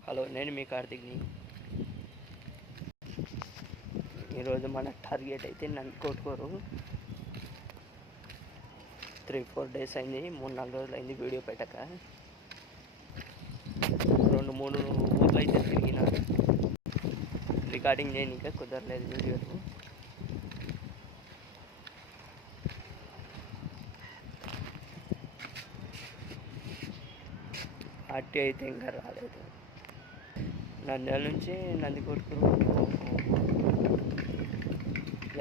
Hello, నేను మీ కార్తిక్ని. ఈరోజు మన టార్గెట్ అయితే నందికొట్కూరు. 3-4 డేస్ అయింది, 3-4 రోజులు అయింది వీడియో పెట్టక. 2-3 ఊర్లు అయితే తిరిగిన, రికార్డింగ్ చేయడానికి కుదరలేదు వీడియోలు. ఆర్టీ అయితే ఇంకా రాలేదు. నంద్యాల నుంచి నందికొట్కూరు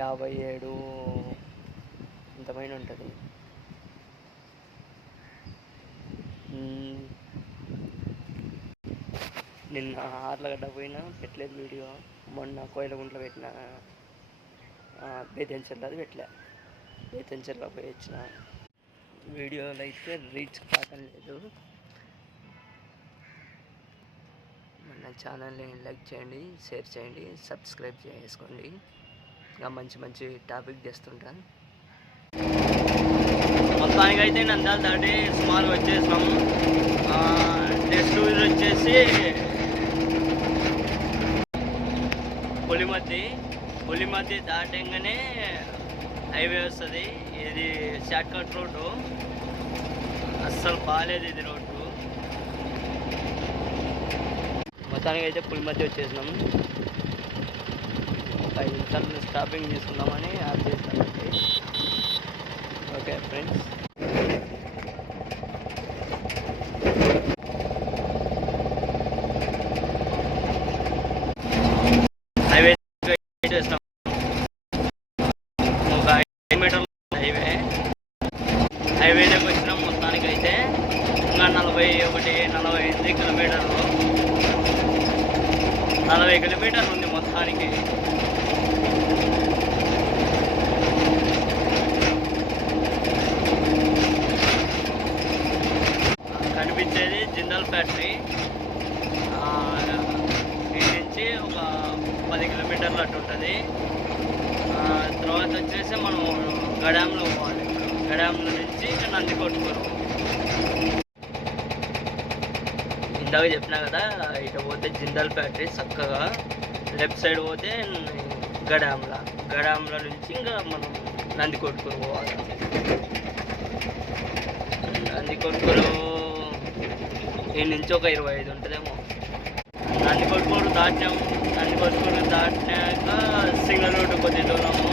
57 ఇంతమైన ఉంటుంది. నిన్న ఆర్లగడ్డ పోయినా, పెట్టలేదు వీడియో. మొన్న కోయిలగుంట్లో పెట్టిన, బేతెన్చెర్లో అది పెట్టలే. బేతెన్చెర్లో పోయి వచ్చిన. వీడియోలు అయితే రీచ్ కావట్లేదు. మన ఛానల్ని లైక్ చేయండి, షేర్ చేయండి, సబ్స్క్రైబ్ చేసుకోండి. ఇంకా మంచి మంచి టాపిక్ చేస్తుంటా. మొత్తానికి అయితే నంద్యాల దాటి సుమారుగా వచ్చేసాము. నెక్స్ట్ ఊరు వచ్చేసి పులిమద్ది దాటంగానే హైవే వస్తుంది. ఇది షార్ట్కట్ రోడ్డు, అస్సలు బాగాలేదు ఇది రోడ్డు. మొత్తానికి అయితే పులిమద్ది వచ్చేసినాం. 5 నిమిషాలు స్టాపింగ్ తీసుకుందామని యాప్ చేస్తానండి. ఓకే ఫ్రెండ్స్, హైవే చేసినాం. ఒక 5 మీటర్లు హైవేలోకి వచ్చినాం. మొత్తానికి అయితే ఇంకా 40 కిలోమీటర్లు 40 కిలోమీటర్లు ఉంది మొత్తానికి. కనిపించేది జిందాల్ ఫ్యాక్టరీ. ఈ నుంచి ఒక 10 కిలోమీటర్లు అటు ఉంటుంది. తర్వాత వచ్చేసి మనం గడాంలో పోవాలి. గడాంలో నుంచి నందికొట్కూరు. ఇందాక చెప్పినా కదా, ఇటు పోతే జిందాల్ ఫ్యాక్టరీ, చక్కగా లెఫ్ట్ సైడ్ పోతే గడాంల నుంచి ఇంకా మనం నందికొట్కూరు పోవాలి. నందికొట్కూరు ఈ నుంచి ఒక 25 ఉంటుందేమో. నందికొట్కూరు దాటినాము. నందికొట్కూరు దాటినాక సింగల్ రోడ్డు కొద్ది దూరము.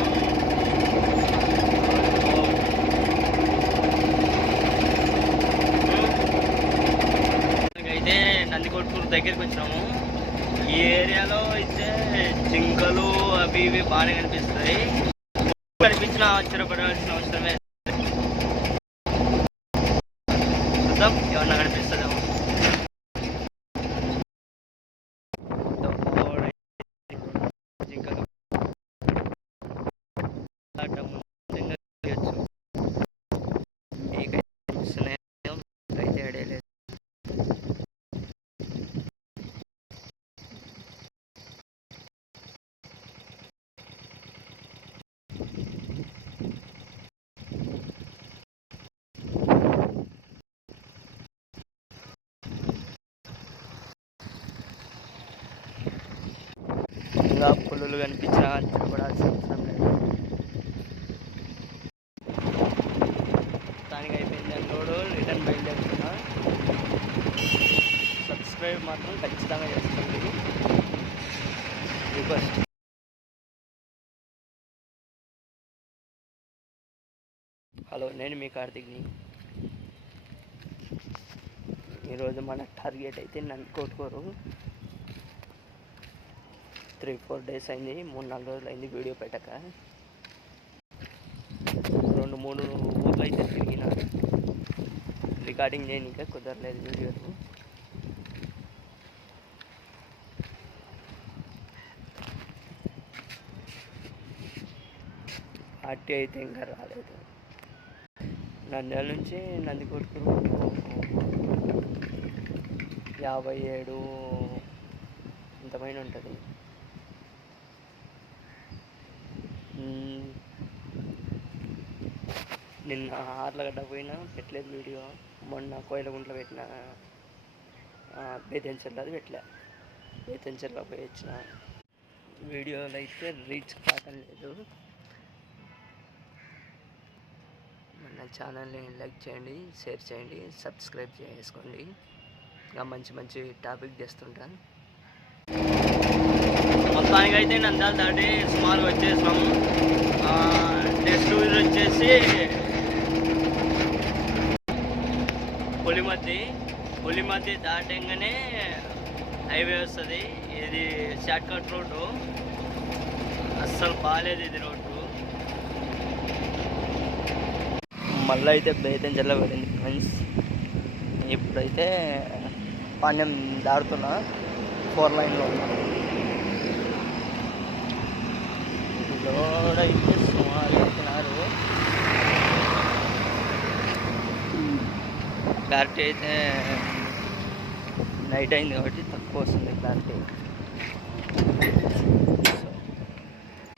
అయితే నందికొట్కూరు దగ్గరికి వచ్చినాము. ఈ ఏరియాలో అయితే జింకలు అవి ఇవి బాగానే కనిపిస్తాయి. కనిపించిన ఆశ్చర్యపడాల్సిన అవసరమే. చూద్దాం ఏమన్నా కనిపిస్తుందేమో. జింకలు అయితే ఐడియా లేదు. ఇంకా పులులు కనిపించిన చెప్పడాల్సిన అవసరం లేదు. దానికి అయిపోయింది అన్లోడ్. రిటర్న్ బయలుదేరుతున్నా. సబ్స్క్రైబ్ మాత్రం ఖచ్చితంగా చేసుకోండి, రిక్వెస్ట్. హలో, నేను మీ కార్తిక్ని. ఈరోజు మన టార్గెట్ అయితే నందికొట్కూరు. 3-4 డేస్ అయింది, 3-4 రోజులు అయింది వీడియో పెట్టక. 2-3 ఊర్లు అయితే తిరిగిన, రికార్డింగ్ చేయడానికి కుదరలేదు వీడియోలు. ఆర్టీ అయితే ఇంకా రాలేదు. నంద్యాల నుంచి నందికొట్కూరు 57 ఇంతమైన ఉంటుంది. నిన్న ఆర్లగడ్డ పోయినా, పెట్టలేదు వీడియో. మొన్న కోయిలగుంట్లో పెట్టిన, బేతంచెర్లో అది పెట్టలే. బేతంచెర్లో పోయి వచ్చిన. వీడియోలో అయితే రీచ్ కావటం లేదు. మన ఛానల్ని లైక్ చేయండి, షేర్ చేయండి, సబ్స్క్రైబ్ చేసుకోండి. ఇంకా మంచి మంచి టాపిక్ చేస్తుంటాను. మొత్తానికైతే నంద్యాల దాటి సుమారు వచ్చేసాము. నెక్స్ట్ ఊరు వచ్చేసి పులిమద్ది దాటంగానే హైవే వస్తుంది. ఇది షార్ట్కట్ రోడ్డు, అస్సలు బాగాలేదు ఇది రోడ్డు. మళ్ళీ అయితే బేతంచెర్లో వెళ్ళింది ఫ్రెండ్స్. ఇప్పుడైతే పాణ్యం దాడుతున్నా, 4 లైన్లో ఉన్నా. లోడ్ అయితే సుమారు అవుతున్నారు. క్లారిటీ అయితే నైట్ అయింది కాబట్టి తక్కువ వస్తుంది క్లారిటీ.